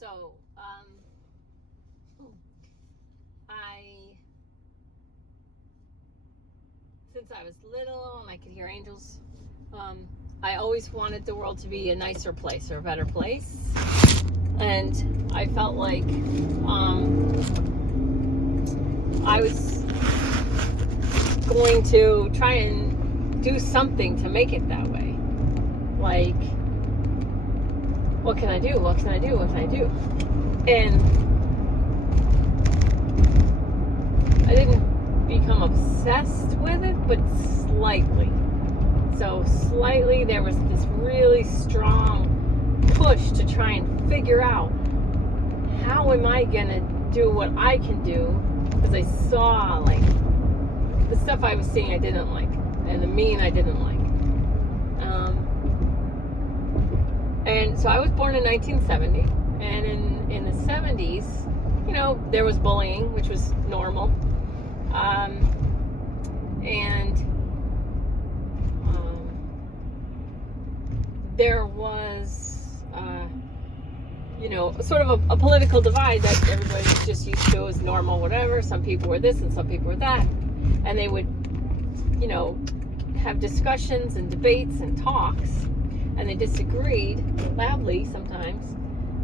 So, since I was little and I could hear angels, I always wanted the world to be a nicer place or a better place. And I felt like I was going to try and do something to make it that way. Like, what can I do? What can I do? What can I do? And I didn't become obsessed with it, but slightly. So slightly, there was this really strong push to try and figure out, how am I gonna do what I can do? Because I saw, like, the stuff I was seeing I didn't like, and the mean I didn't like. And so I was born in 1970, and in the 70s, you know, there was bullying, which was normal. There was, you know, sort of a political divide that everybody was just used to as normal, whatever. Some people were this and some people were that. And they would, you know, have discussions and debates and talks, and they disagreed loudly sometimes.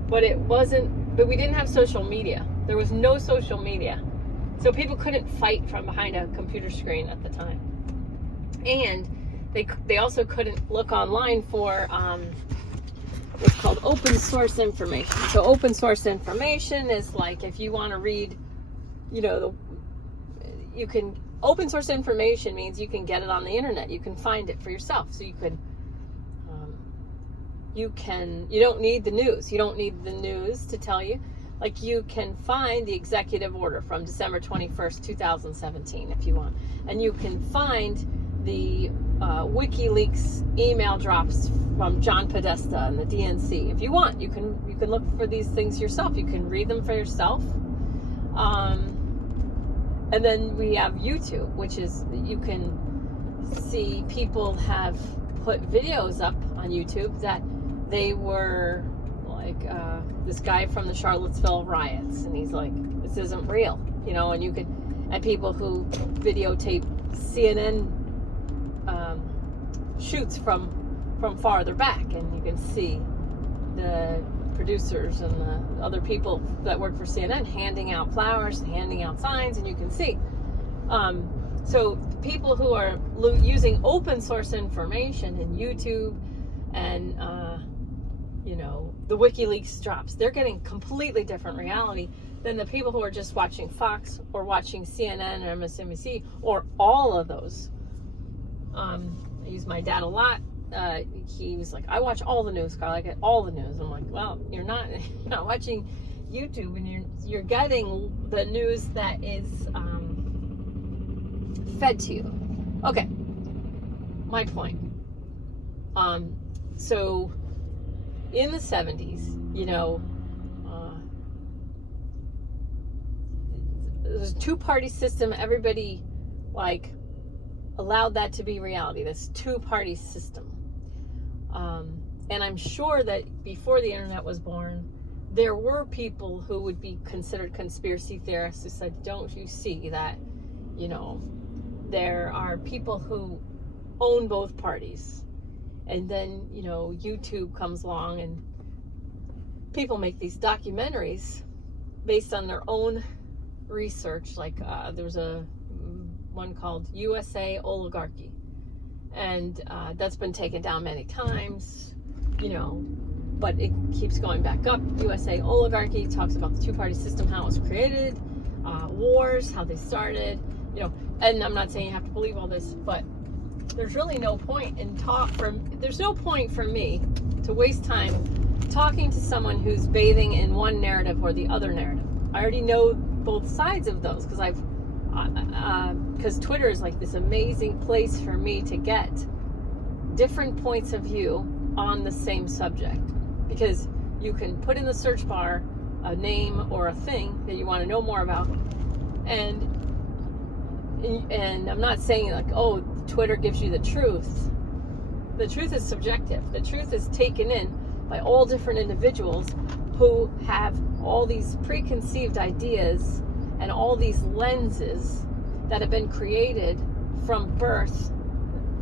But but we didn't have social media. There was no social media. So people couldn't fight from behind a computer screen at the time. And they also couldn't look online for what's called open source information. So open source information is like, if you want to read, you know, open source information means you can get it on the internet. You can find it for yourself. So you don't need the news. You don't need the news to tell you. Like, you can find the executive order from December 21st, 2017, if you want. And you can find the WikiLeaks email drops from John Podesta and the DNC. If you want, you can look for these things yourself. You can read them for yourself. And then we have YouTube, which is, you can see people have put videos up on YouTube that they were like, this guy from the Charlottesville riots, and he's like, this isn't real, you know. And people who videotape CNN shoots from farther back, and you can see the producers and the other people that work for CNN handing out flowers and handing out signs, and you can see. So people who are using open source information in YouTube and you know, the WikiLeaks drops, they're getting completely different reality than the people who are just watching Fox or watching CNN or MSNBC or all of those. I use my dad a lot. He was like, I watch all the news, Carl. I get all the news. I'm like, well, you're not watching YouTube, and you're getting the news that is fed to you. Okay, my point. So in the 70s, you know, there was a two-party system. Everybody, like, allowed that to be reality, this two-party system. And I'm sure that before the internet was born, there were people who would be considered conspiracy theorists who said, don't you see that, you know, there are people who own both parties. And then, you know, YouTube comes along and people make these documentaries based on their own research. Like, there was one called USA Oligarchy. And that's been taken down many times, you know, but it keeps going back up. USA Oligarchy talks about the two-party system, how it was created, wars, how they started, you know. And I'm not saying you have to believe all this, but there's really no point there's no point for me to waste time talking to someone who's bathing in one narrative or the other narrative. I already know both sides of those, because Twitter is like this amazing place for me to get different points of view on the same subject, because you can put in the search bar a name or a thing that you want to know more about, and I'm not saying like, oh, Twitter gives you the truth. The truth is subjective. The truth is taken in by all different individuals who have all these preconceived ideas and all these lenses that have been created from birth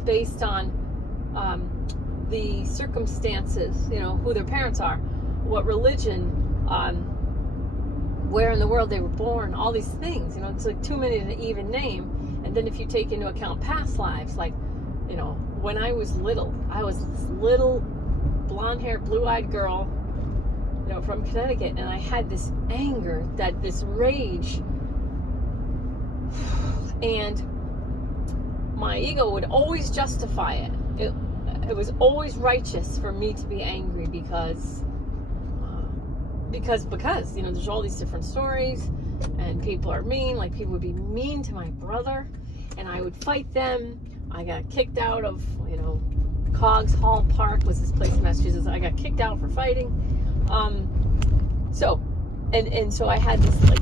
based on the circumstances, who their parents are, what religion, where in the world they were born, all these things. It's like too many to even name. And then if you take into account past lives, like, when I was little, I was this little blonde-haired, blue-eyed girl, from Connecticut, and I had this anger, this rage, and my ego would always justify it. It was always righteous for me to be angry because there's all these different stories, and people are mean. Like, people would be mean to my brother, and I would fight them. I got kicked out of, Cogg's Hall Park was this place in Massachusetts. I got kicked out for fighting. So I had this like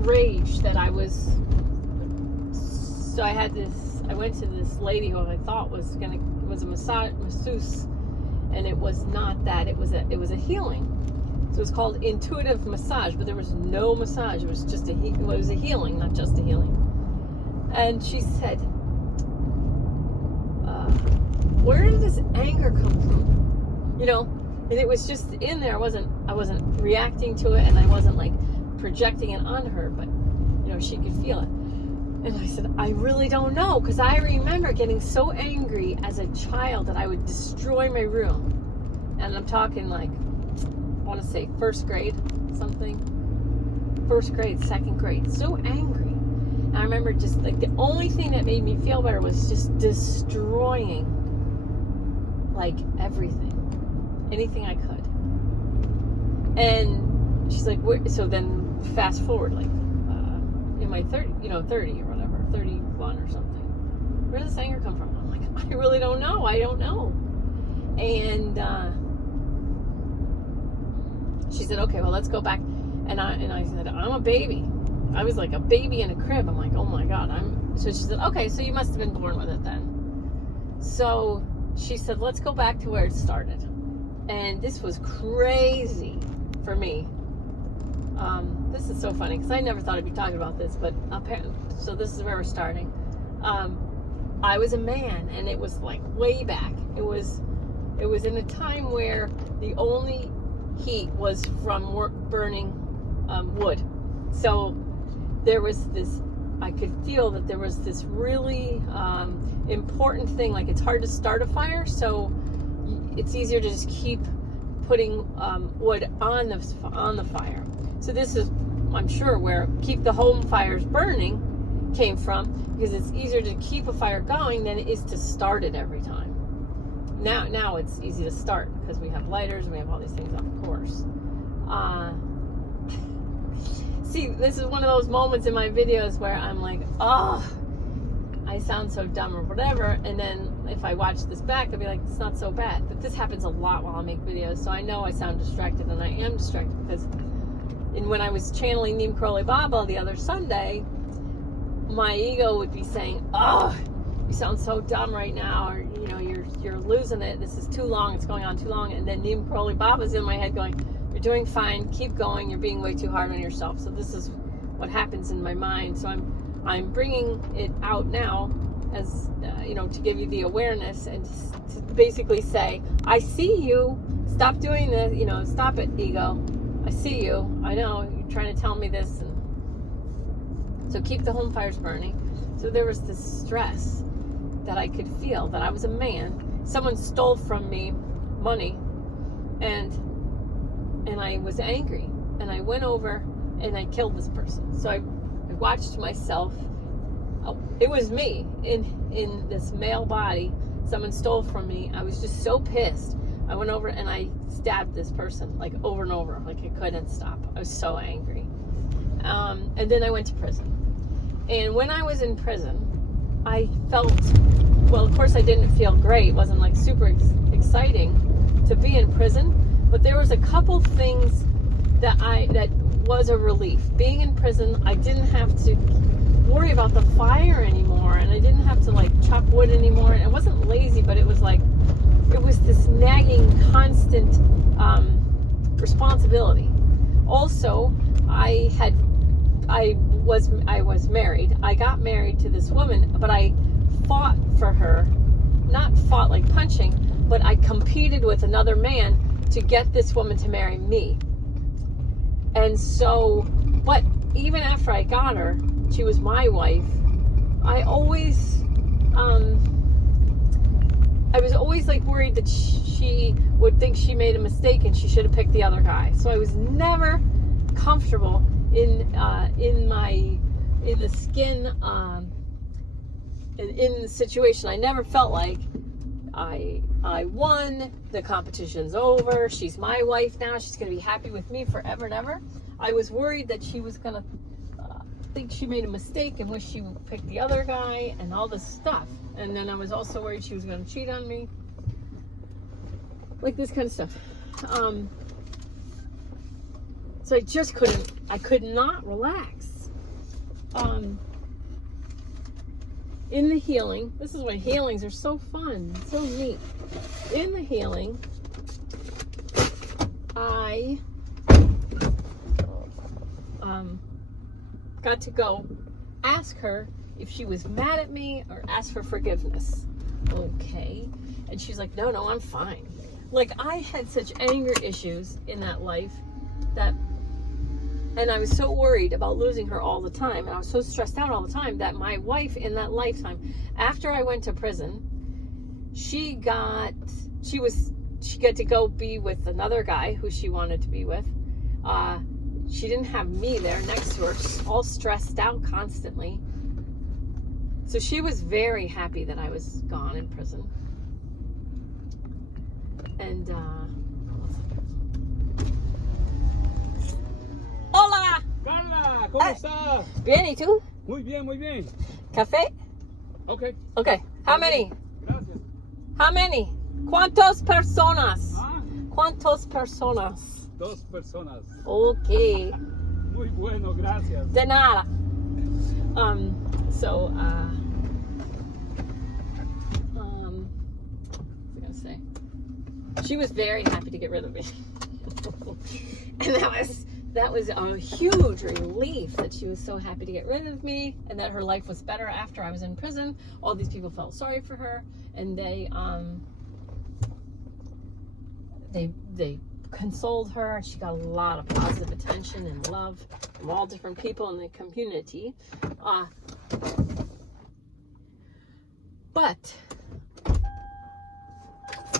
rage that I went to this lady who I thought was a masseuse, and it was not that. It was a healing. So it was called intuitive massage, but there was no massage. It was just a healing, not just a healing. And she said, where did this anger come from? And it was just in there. I wasn't reacting to it, and I wasn't like projecting it on her, but she could feel it. And I said, I really don't know, because I remember getting so angry as a child that I would destroy my room. And I'm talking like, I want to say first grade, second grade, so angry. And I remember just like the only thing that made me feel better was just destroying like everything, anything I could. And she's like, so then fast forward, like in my 30 or whatever, 31 or something. Where does this anger come from? I'm like, I really don't know. I don't know. And she said, okay, well, let's go back. And I said, I'm a baby. I was like a baby in a crib. I'm like, oh my God. So she said, okay, so you must have been born with it then. So she said, let's go back to where it started. And this was crazy for me. This is so funny because I never thought I'd be talking about this, but apparently, so this is where we're starting. I was a man, and it was like way back. It was in a time where the only heat was from burning wood. So there was this, I could feel that there was this really important thing. Like, it's hard to start a fire, so it's easier to just keep putting wood on the fire. So this is, I'm sure, where keep the home fires burning came from, because it's easier to keep a fire going than it is to start it every time. Now it's easy to start because we have lighters and we have all these things, of course. See, this is one of those moments in my videos where I'm like, oh, I sound so dumb or whatever, and then if I watch this back, I'll be like, it's not so bad. But this happens a lot while I make videos, so I know I sound distracted, and I am distracted because when I was channeling Neem Karoli Baba the other Sunday, my ego would be saying, oh, you sound so dumb right now, or you're losing it, this is too long, it's going on too long. And then Neem Karoli Baba's in my head going, you're doing fine, keep going, you're being way too hard on yourself. So this is what happens in my mind. So I'm bringing it out now as to give you the awareness, and to basically say, I see you, stop doing this, stop it, ego, I see you, I know you're trying to tell me this. And so keep the home fires burning. So there was this stress that I could feel, that I was a man. Someone stole from me money, and I was angry, and I went over and I killed this person. So I watched myself. Oh, it was me in this male body. Someone stole from me. I was just so pissed. I went over and I stabbed this person, like over and over, like I couldn't stop. I was so angry. And then I went to prison. And when I was in prison, I felt, well, of course I didn't feel great. It wasn't like super exciting to be in prison, but there was a couple things that was a relief. Being in prison, I didn't have to worry about the fire anymore, and I didn't have to like chop wood anymore. And I wasn't lazy, but it was this nagging, constant responsibility. Also, I was married. I got married to this woman, but I fought for her. Not fought like punching, but I competed with another man to get this woman to marry me. And so, but even after I got her, she was my wife, I was always like worried that she would think she made a mistake and she should have picked the other guy. So I was never comfortable in the skin, in the situation. I never felt like I won, the competition's over, she's my wife now, she's going to be happy with me forever and ever. I was worried that she was going to think she made a mistake and wish she picked the other guy and all this stuff. And then I was also worried she was going to cheat on me. Like this kind of stuff. So I could not relax. In the healing, this is why healings are so fun, so neat. In the healing, I got to go ask her if she was mad at me or ask for forgiveness. Okay. And she's like, no, I'm fine. Like, I had such anger issues in that life and I was so worried about losing her all the time, and I was so stressed out all the time, that my wife in that lifetime, after I went to prison, she got to go be with another guy who she wanted to be with. She didn't have me there next to her, all stressed out constantly. So she was very happy that I was gone in prison. And, Hola! Carla, ¿cómo estás? Bien, ¿y tú? Muy bien, muy bien. ¿Café? Okay. Okay. How many? Gracias. How many? ¿Cuántas personas? Ah, ¿Cuántas personas? 2 personas. Okay. Muy bueno, gracias. De nada. So, what was I gonna say? She was very happy to get rid of me. And that was a huge relief that she was so happy to get rid of me, and that her life was better after I was in prison. All these people felt sorry for her, and they consoled her. She got a lot of positive attention and love from all different people in the community. But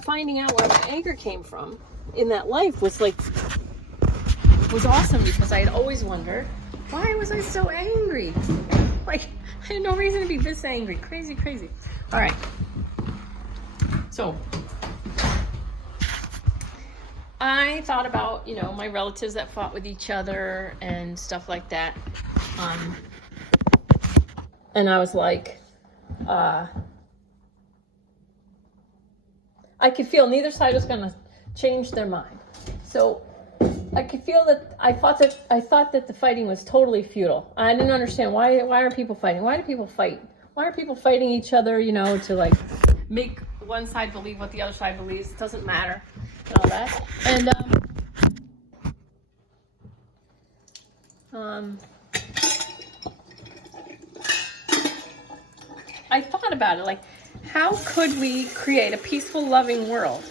finding out where my anger came from in that life was awesome, because I had always wondered, why was I so angry? Like, I had no reason to be this angry. Crazy. All right. So I thought about, my relatives that fought with each other and stuff like that. And I was like, I could feel neither side was going to change their mind. So I could feel that I thought that the fighting was totally futile. I didn't understand why are people fighting? Why do people fight? Why are people fighting each other, to like make one side believe what the other side believes? It doesn't matter and all that. And I thought about it, like, how could we create a peaceful, loving world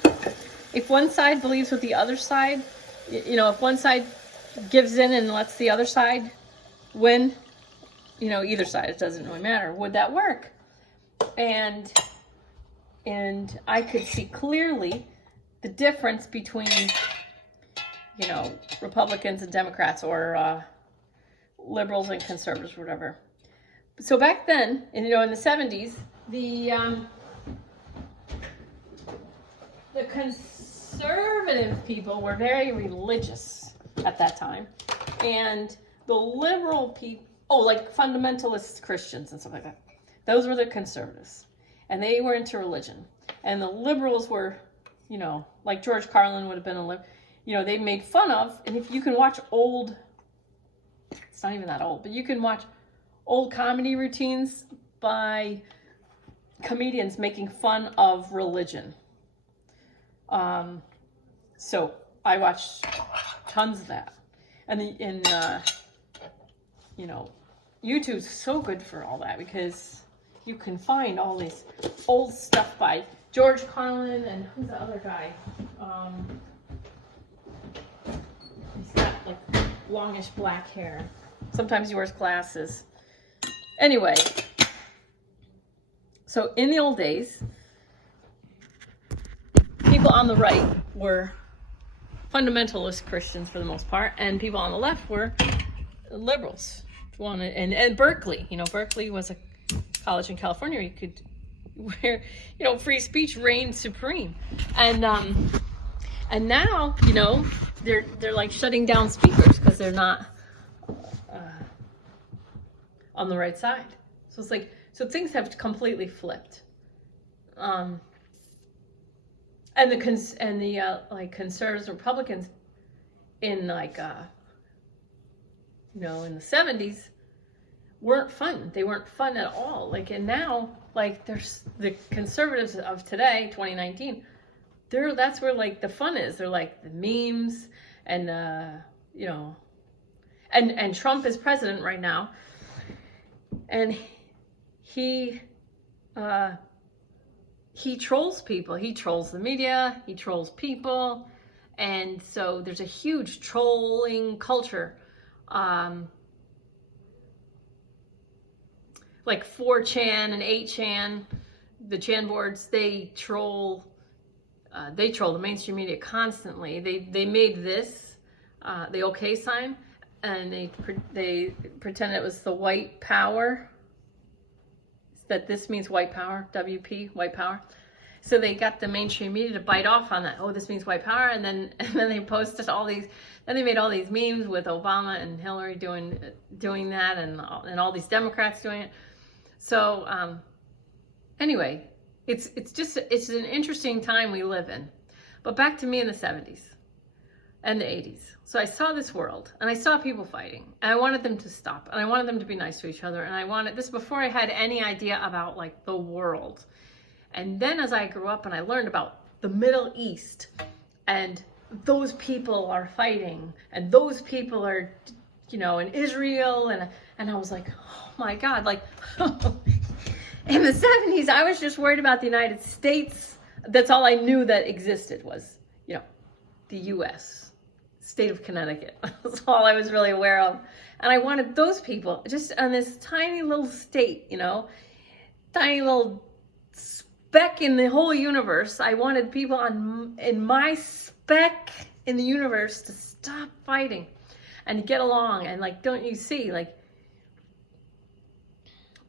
if one side believes what the other side, if one side gives in and lets the other side win, either side, it doesn't really matter. Would that work? And I could see clearly the difference between, Republicans and Democrats, or liberals and conservatives, whatever. So back then, in the 70s, the conservative people were very religious at that time, and the liberal people, like fundamentalist Christians and stuff like that, those were the conservatives, and they were into religion. And the liberals were, like George Carlin would have been a liberal, they made fun of, and if you can watch old, it's not even that old, but you can watch old comedy routines by comedians making fun of religion. So I watch tons of that. And you know, YouTube's so good for all that because you can find all this old stuff by George Carlin and who's the other guy? He's got like longish black hair. Sometimes he wears glasses. Anyway, so in the old days, people on the right were fundamentalist Christians for the most part, and people on the left were liberals. And Berkeley, you know, Berkeley was a college in California where you know, free speech reigned supreme. And now, you know, they're like shutting down speakers because they're not on the right side. So it's like, so things have completely flipped. And the like conservatives, Republicans in like you know, in the 70s weren't fun. They weren't fun at all. Like, and now, like, there's the conservatives of today, 2019. That's where like the fun is. They're like the memes and you know, and Trump is president right now, and he trolls people. He trolls the media. He trolls people, and so there's a huge trolling culture. Like 4chan and 8chan, the Chan boards, they troll the mainstream media constantly. They made this the OK sign, and they pretended it was the white power. That this means white power, WP, white power. So they got the mainstream media to bite off on that. Oh, this means white power, and then they posted all these. Then they made all these memes with Obama and Hillary doing that, and all these Democrats doing it. So anyway, it's an interesting time we live in. But back to me in the 70s and the 80s. So I saw this world, and I saw people fighting, and I wanted them to stop, and I wanted them to be nice to each other, and I wanted this before I had any idea about like the world. And then as I grew up and I learned about the Middle East, and those people are fighting, and those people are, you know, in Israel, and I was like, oh my God, like in the 70s, I was just worried about the United States. That's all I knew that existed was, you know, the U.S., state of Connecticut. That's all I was really aware of. And I wanted those people just on this tiny little state, you know, tiny little speck in the whole universe. I wanted people in my speck in the universe to stop fighting and get along. And like, don't you see, like,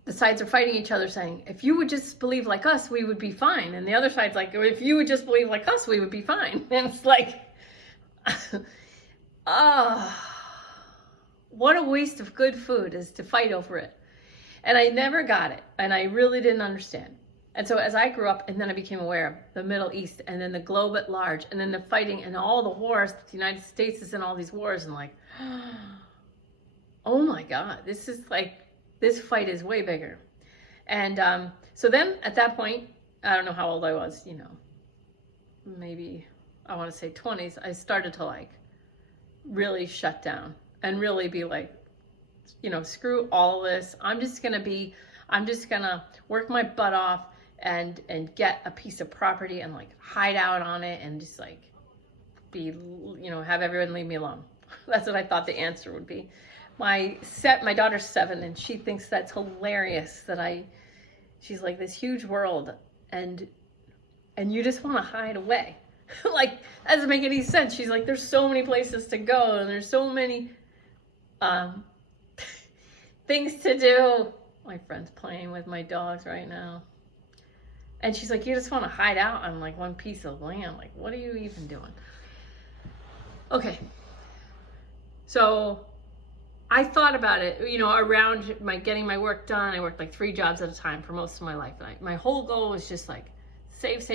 the sides are fighting each other saying, if you would just believe like us, we would be fine. And the other side's like, if you would just believe like us, we would be fine. And it's like, what a waste of good food is to fight over it. And I never got it. And I really didn't understand. And so as I grew up, and then I became aware of the Middle East, and then the globe at large, and then the fighting and all the wars, the United States is in all these wars, and like, oh my God, this fight is way bigger. And so then at that point, I don't know how old I was, you know, maybe I want to say 20s, I started to like really shut down and really be like, you know, screw all this. I'm just gonna work my butt off and get a piece of property and like hide out on it and just like be, you know, have everyone leave me alone. That's what I thought the answer would be. My daughter's 7, and she thinks that's hilarious that she's like, this huge world and you just want to hide away. Like, that doesn't make any sense. She's like, there's so many places to go, and there's so many things to do. My friend's playing with my dogs right now. And she's like, you just want to hide out on like one piece of land. Like, what are you even doing? Okay. So I thought about it, you know, around getting my work done. I worked like 3 jobs at a time for most of my life. And my whole goal was just like, save,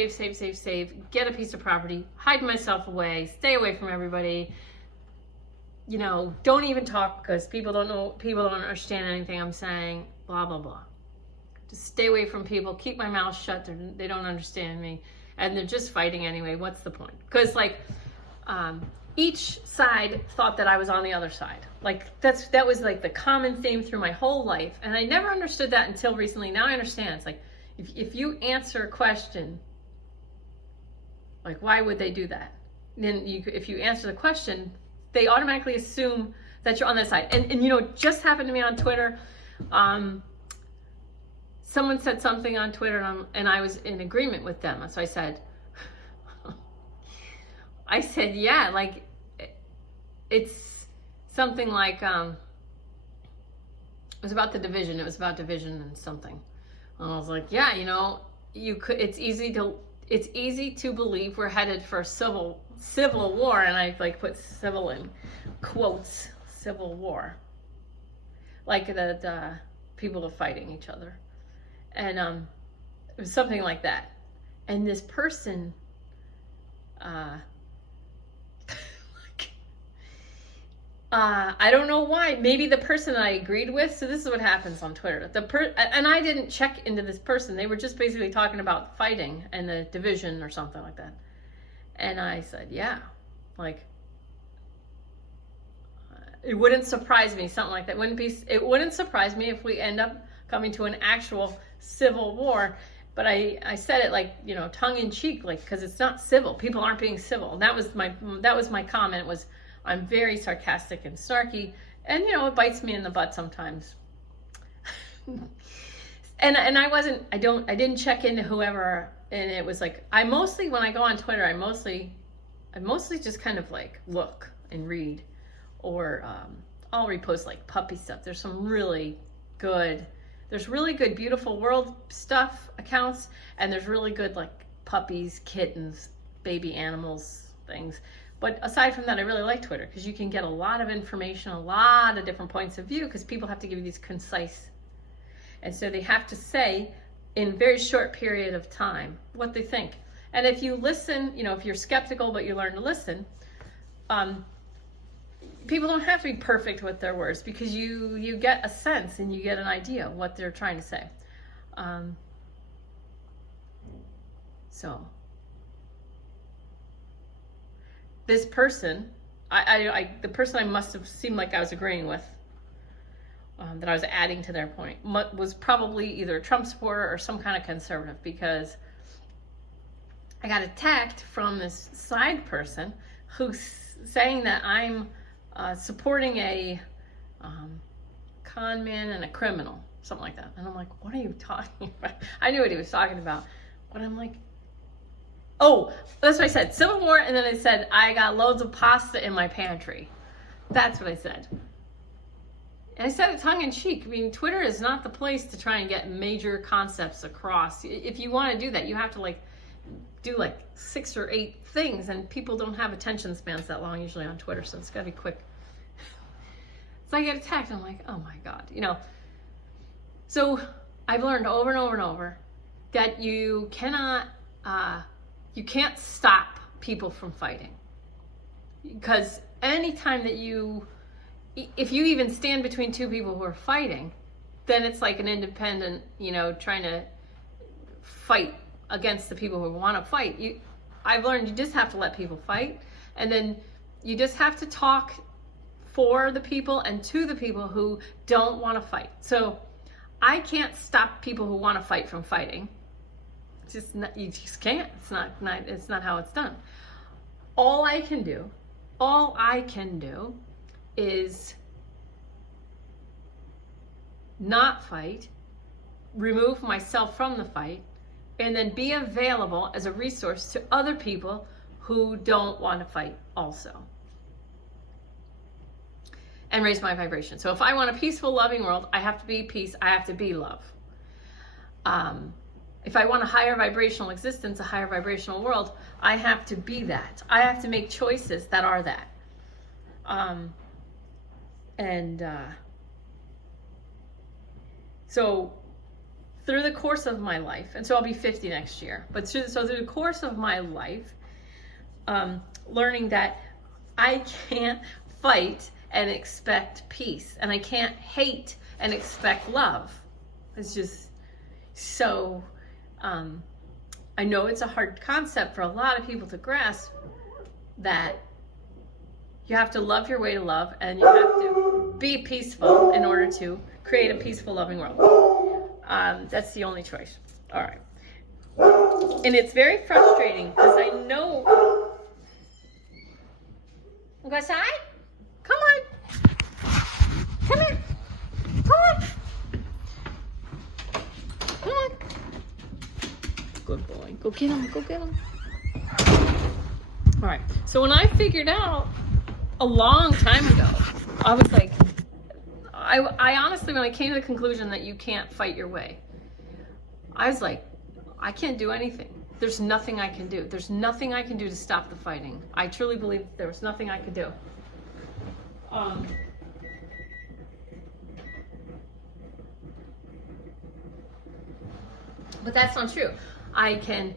get a piece of property, hide myself away, stay away from everybody, you know, don't even talk because people don't understand anything I'm saying, blah, blah, blah. Just stay away from people, keep my mouth shut, they don't understand me, and they're just fighting anyway, what's the point? Because like, each side thought that I was on the other side. Like that was like the common theme through my whole life. And I never understood that until recently. Now I understand. It's like, if you answer a question, like, why would they do that? Then if you answer the question, they automatically assume that you're on that side. And you know, it just happened to me on Twitter. Someone said something on Twitter and I was in agreement with them. So I said, yeah, like, it's something like, it was about the division. It was about division and something. And I was like, yeah, you know, it's easy to believe we're headed for civil war. And I like put civil in quotes, civil war. Like that people are fighting each other. And it was something like that. And this person, I don't know why. Maybe the person I agreed with. So this is what happens on Twitter. And I didn't check into this person. They were just basically talking about fighting and the division or something like that. And I said, yeah, like, it wouldn't surprise me, something like that. It wouldn't surprise me if we end up coming to an actual civil war. But I said it like, you know, tongue in cheek, like, because it's not civil. People aren't being civil. And that was my comment was, I'm very sarcastic and snarky, and you know, it bites me in the butt sometimes. and I didn't check into whoever, and it was like, when I go on Twitter, I mostly just kind of like look and read, or I'll repost like puppy stuff. There's really good beautiful world stuff accounts, and there's really good like puppies, kittens, baby animals things. But aside from that, I really like Twitter because you can get a lot of information, a lot of different points of view, because people have to give you these concise, and so they have to say in a very short period of time what they think. And if you listen, you know, if you're skeptical but you learn to listen, people don't have to be perfect with their words, because you get a sense and you get an idea of what they're trying to say. So this person, the person I must have seemed like I was agreeing with, that I was adding to their point, was probably either a Trump supporter or some kind of conservative, because I got attacked from this side person who's saying that I'm supporting a con man and a criminal, something like that. And I'm like, what are you talking about? I knew what he was talking about, but I'm like, oh, that's what I said, civil war. And then I said, I got loads of pasta in my pantry. That's what I said. And I said it tongue in cheek. I mean, Twitter is not the place to try and get major concepts across. If you want to do that, you have to like do like 6 or 8 things, and people don't have attention spans that long usually on Twitter, so it's got to be quick. So I get attacked, and I'm like, oh my God, you know. So I've learned over and over and over that you can't stop people from fighting, because anytime that if you even stand between two people who are fighting, then it's like an independent, you know, trying to fight against the people who want to fight. I've learned you just have to let people fight, and then you just have to talk for the people and to the people who don't want to fight. So I can't stop people who want to fight from fighting. You just can't. It's not how it's done. All I can do is not fight, remove myself from the fight, and then be available as a resource to other people who don't want to fight also. And raise my vibration. So if I want a peaceful, loving world, I have to be peace, I have to be love. If I want a higher vibrational existence, a higher vibrational world, I have to be that. I have to make choices that are that. So through the course of my life, and so I'll be 50 next year, but through the course of my life, learning that I can't fight and expect peace, and I can't hate and expect love. It's just so, I know it's a hard concept for a lot of people to grasp, that You have to love your way to love, and you have to be peaceful in order to create a peaceful, loving world. That's the only choice. All right. And it's very frustrating because I know. Go outside? Come on. Come here. Come on. Come on. Good boy. Go get him. Go get him. All right. So when I figured out a long time ago, I was like, I honestly, when I came to the conclusion that you can't fight your way, I was like, I can't do anything. There's nothing I can do. There's nothing I can do to stop the fighting. I truly believe there was nothing I could do. But that's not true. I can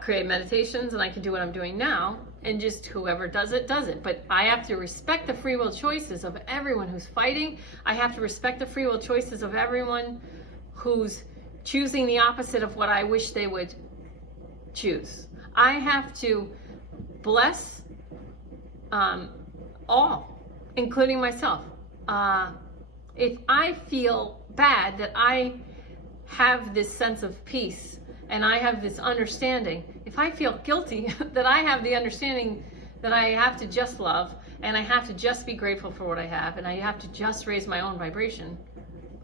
create meditations, and I can do what I'm doing now, and just whoever does it, does it. But I have to respect the free will choices of everyone who's fighting. I have to respect the free will choices of everyone who's choosing the opposite of what I wish they would choose. I have to bless all, including myself. If I feel bad that I have this sense of peace and I have this understanding, if I feel guilty that I have the understanding that I have to just love and I have to just be grateful for what I have and I have to just raise my own vibration,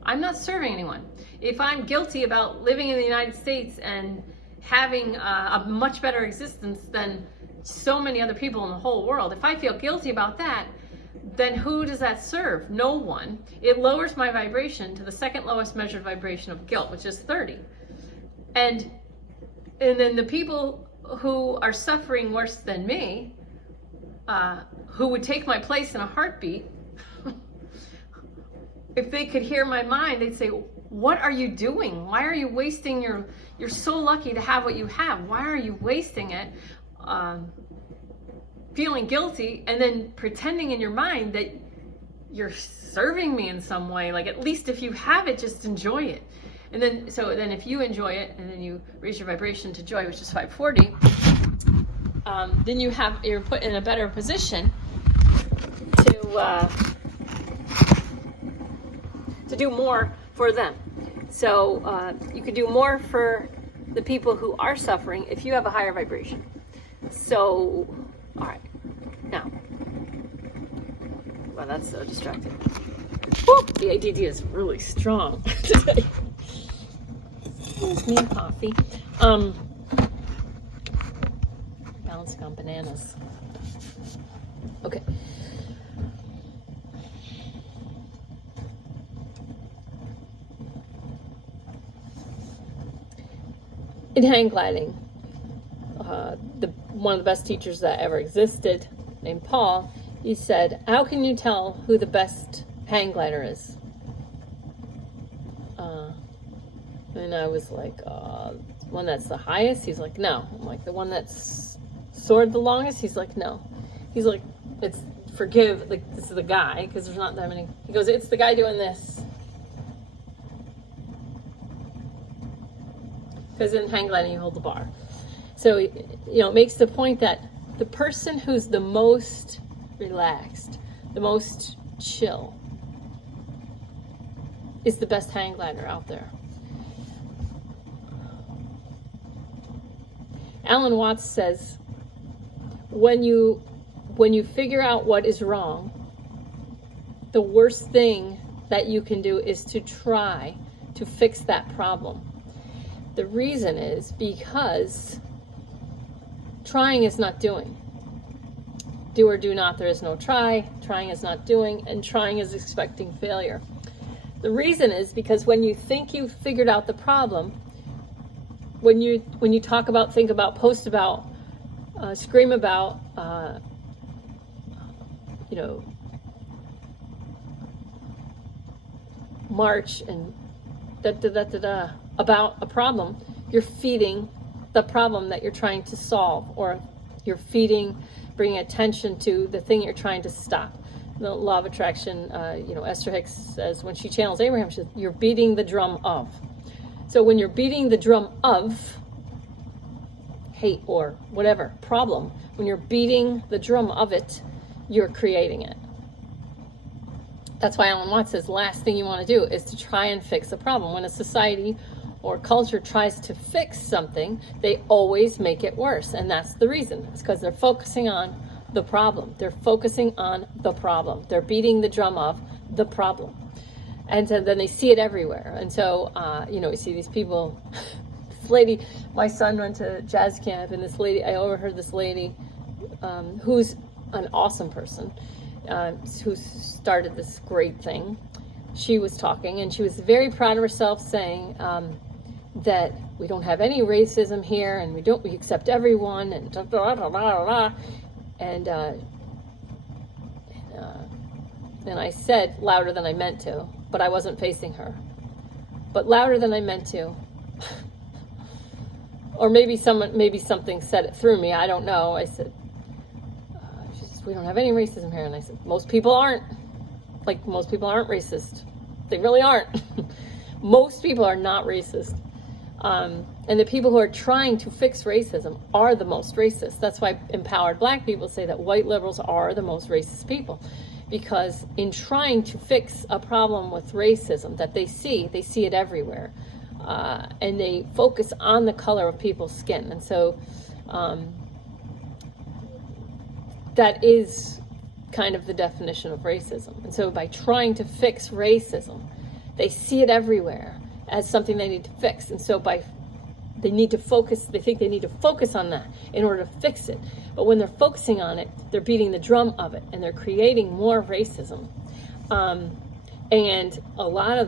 I'm not serving anyone. If I'm guilty about living in the United States and having a much better existence than so many other people in the whole world, if I feel guilty about that, then who does that serve? No one. It lowers my vibration to the second lowest measured vibration of guilt, which is 30. And then the people who are suffering worse than me, who would take my place in a heartbeat, if they could hear my mind, they'd say, what are you doing? Why are you wasting you're so lucky to have what you have. Why are you wasting it? Feeling guilty and then pretending in your mind that you're serving me in some way. Like, at least if you have it, just enjoy it. And then, then if you enjoy it and then you raise your vibration to joy, which is 540, then you're put in a better position to do more for them. So you can do more for the people who are suffering if you have a higher vibration. So, all right, now, wow, that's so distracting. Woo, the ADD is really strong today. Me and coffee. Balancing on bananas. Okay. In hang gliding, one of the best teachers that ever existed, named Paul, he said, how can you tell who the best hang glider is? And I was like, one that's the highest? He's like, no. I'm like, the one that's soared the longest? He's like, no. He's like, this is the guy, because there's not that many. He goes, it's the guy doing this. Because in hang gliding, you hold the bar. So, it makes the point that the person who's the most relaxed, the most chill, is the best hang glider out there. Alan Watts says, when you figure out what is wrong, the worst thing that you can do is to try to fix that problem. The reason is because trying is not doing. Do or do not, there is no try. Trying is not doing, and trying is expecting failure. The reason is because when you think you've figured out the problem, when you talk about, think about, post about, scream about, march and about a problem, you're feeding the problem that you're trying to solve, or you're bringing attention to the thing you're trying to stop. The law of attraction, Esther Hicks says, when she channels Abraham, she says, you're beating the drum of. So when you're beating the drum of hate or whatever problem, when you're beating the drum of it, you're creating it. That's why Alan Watts says, last thing you want to do is to try and fix a problem. When a society or culture tries to fix something, they always make it worse. And that's the reason. It's because they're focusing on the problem. They're focusing on the problem. They're beating the drum of the problem. And then they see it everywhere. And so, you see these people, this lady, my son went to jazz camp, and this lady, I overheard this lady, who's an awesome person, who started this great thing. She was talking, and she was very proud of herself, saying that we don't have any racism here, and we accept everyone, and da, da, da, da, da, da. And I said louder than I meant to, but I wasn't facing her. But louder than I meant to. Or maybe something said it through me. I don't know. I said, she says, we don't have any racism here. And I said, most people aren't. Like, most people aren't racist. They really aren't. Most people are not racist. And the people who are trying to fix racism are the most racist. That's why empowered black people say that white liberals are the most racist people. Because in trying to fix a problem with racism that they see it everywhere. And they focus on the color of people's skin. And so that is kind of the definition of racism. And so by trying to fix racism, they see it everywhere as something they need to fix. And so they think they need to focus on that in order to fix it. But when they're focusing on it, they're beating the drum of it, and they're creating more racism. And a lot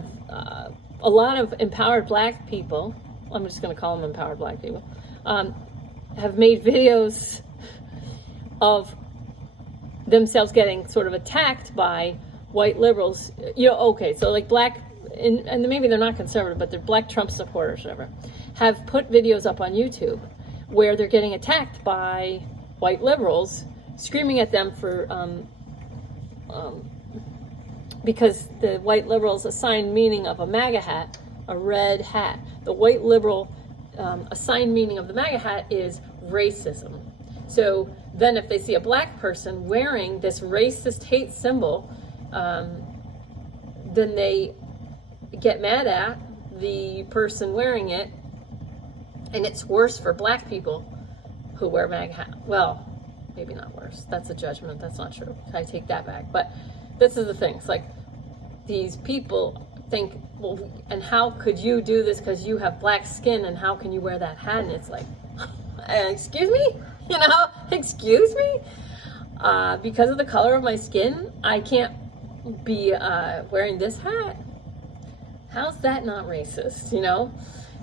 of empowered black people, I'm just going to call them empowered black people, have made videos of themselves getting sort of attacked by white liberals. Okay, so like black, and maybe they're not conservative, but they're black Trump supporters, whatever, have put videos up on YouTube where they're getting attacked by white liberals, screaming at them for, because the white liberals assigned meaning of a MAGA hat, a red hat. The white liberal assigned meaning of the MAGA hat is racism. So then if they see a black person wearing this racist hate symbol, then they get mad at the person wearing it, and it's worse for black people who wear MAGA hat. Well, maybe not worse. That's a judgment. That's not true. I take that back. But this is the thing. It's like these people think, well, and how could you do this because you have black skin, and how can you wear that hat? And it's like, excuse me? Excuse me? Because of the color of my skin, I can't be wearing this hat? How's that not racist,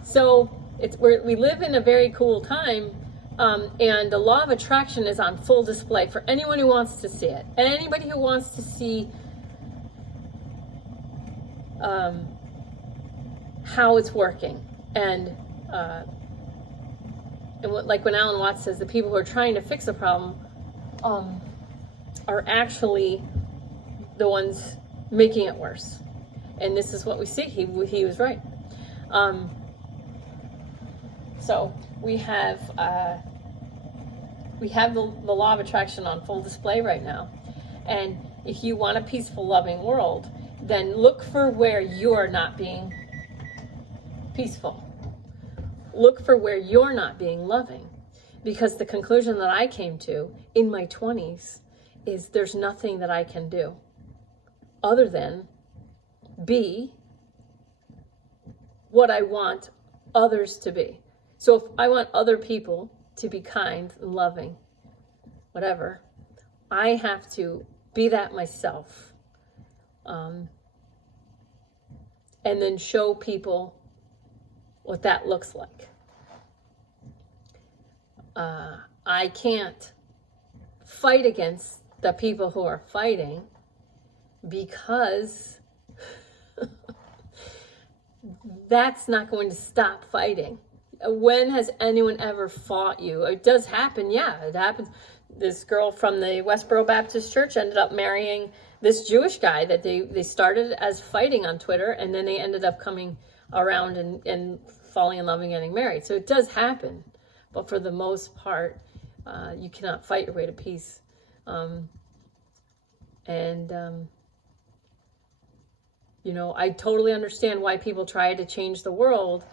So we live in a very cool time, and the law of attraction is on full display for anyone who wants to see it. And anybody who wants to see how it's working. And like when Alan Watts says, the people who are trying to fix a problem are actually the ones making it worse. And this is what we see. He was right. So we have the law of attraction on full display right now. And if you want a peaceful, loving world, then look for where you're not being peaceful. Look for where you're not being loving. Because the conclusion that I came to in my 20s is there's nothing that I can do other than be what I want others to be. So if I want other people to be kind and loving, whatever, I have to be that myself. And then show people what that looks like. I can't fight against the people who are fighting because that's not going to stop fighting. When has anyone ever fought you? It does happen, yeah, it happens. This girl from the Westboro Baptist Church ended up marrying this Jewish guy that they started as fighting on Twitter, and then they ended up coming around and falling in love and getting married. So it does happen, but for the most part, you cannot fight your way to peace. And, you know, I totally understand why people try to change the world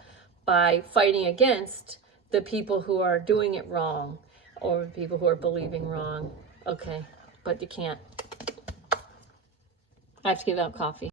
by fighting against the people who are doing it wrong or people who are believing wrong. Okay, but you can't. I have to give out coffee.